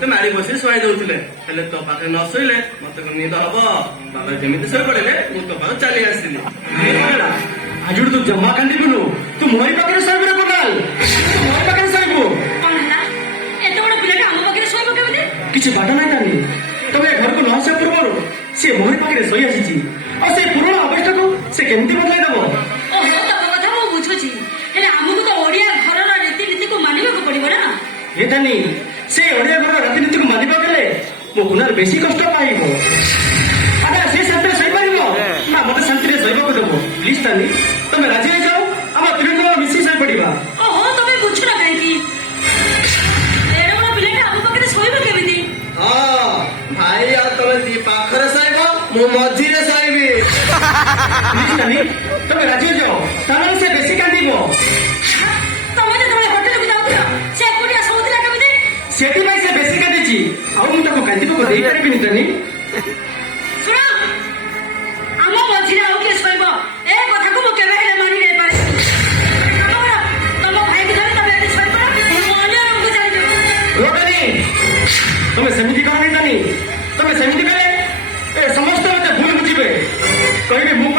ମତେ ମାରି ବସି ଶୁଆଇ ଦଉଥିଲେ, ହେଲେ ତୋ ପାଖରେ ନ ଶୋଇଲେ ମତେ ନିଦ ହବ। ବାବା ଯେମିତି ଶୋଇ ପଡିଲେ ମୁଁ ତୋ ପାଖକୁ ଚାଲି ଆସିଲି। ଆଜିଠୁ ତୁ ଜମା କାନ୍ଦିବୁନୁ, ତୁ ମୋରି ପାଖରେ ଶୋଇବୁ ରେ କୋନାଲ, ତୁ ମୋରି ପାଖରେ ଶୋଇବୁ। କଣ ହେଲା? ଏତେ ବଡ ପିଲାଟା ଆମ ପାଖରେ ଶୋଇବ କେମିତି? କିଛି ବାଟ ନାହିଁ ନାନୀ, ତମେ ଘରକୁ ନ ଆସିବା ପୂର୍ବରୁ ସେ ମୋରି ପାଖରେ ଶୋଇ ଆସିଛି, ଆଉ ସେ ପୁରୁଣା ଅବସ୍ଥାକୁ ସେ କେମିତି ବଦଳାଇ ଦବ? ଓହୋ, ତମ କଥା ମୁଁ ବୁଝୁଛି, ହେଲେ ଆମକୁ ତ ଓଡିଆ ଘରର ରୀତିନୀତିକୁ ମାନିବାକୁ ପଡିବ ନା। ଏ ନାନୀ, ସେ ଓଡିଆ ଘରର ରୀତିନୀତିକୁ ମାନିବାକୁ ହେଲେ ମୋ କୁନାଲ ବେଶୀ କଷ୍ଟ ପାଇବ। ଆରେ ସେ ଶାନ୍ତିରେ ଶୋଇପାରିବ ନା ମତେ ଶାନ୍ତିରେ ଶୋଇବାକୁ ଦେବ? ପ୍ଲିଜ ନାନୀ, ତମେ ରାଜି ହେଇଯାଅ, ଆମ ତିନିଜଣ ମିଶି ଶୋଇପଡିବା। ଓହୋ, ତମେ ବୁଝୁନ କାହିଁକି? ଏଡେ ବଡ ପିଲାଟା ଆମ ପାଖରେ ଶୋଇବ କେମିତି? ହଁ, ଭାଇ ଆଉ ତମେ ଦି ପାଖରେ ଶୋଇବ, ମୁଁ ମଝିରେ ଶୋଇବି। ପ୍ଲିଜ ନାନୀ, ତମେ ରାଜି ହେଇଯାଅ, ତାହେଲେ ସେ ବେଶୀ କାନ୍ଦିବ। ତମେ ଯେତେବେଳେ ହୋଟେଲକୁ ଯାଉଥିଲ ସେ ଏକୁଟିଆ ଶୋଉଥିଲା କେମିତି? ସେଥିପାଇଁ ସେ ବେଶୀ କାନ୍ଦିଛି, ଆଉ ମୁଁ ତାକୁ କାନ୍ଦିବାକୁ ଦେଇପାରିବିନି ନାନୀ। ଶୁଣ, ଆମ ମଝିରେ ଆଉ କିଏ ଶୋଇବ ଏ କଥାକୁ ମୁଁ କେବେ ହେଲେ ମାନି ନେଇପାରିବି। ତମ ଭାଇକୁ ଧରି ତମେ ଏଠି ଶୋଇପଡ, ମୁଁ ଅନ୍ୟ ରୁମକୁ ଚାଲିଯିବି। ରୋଟନୀ, ତମେ ସେମିତି କରନି ନାନୀ, ତମେ ସେମିତି କଲେ ଏ ସମସ୍ତେ ମତେ ଭୁଲ ବୁଝିବେ, କହିବେ ମୁଁ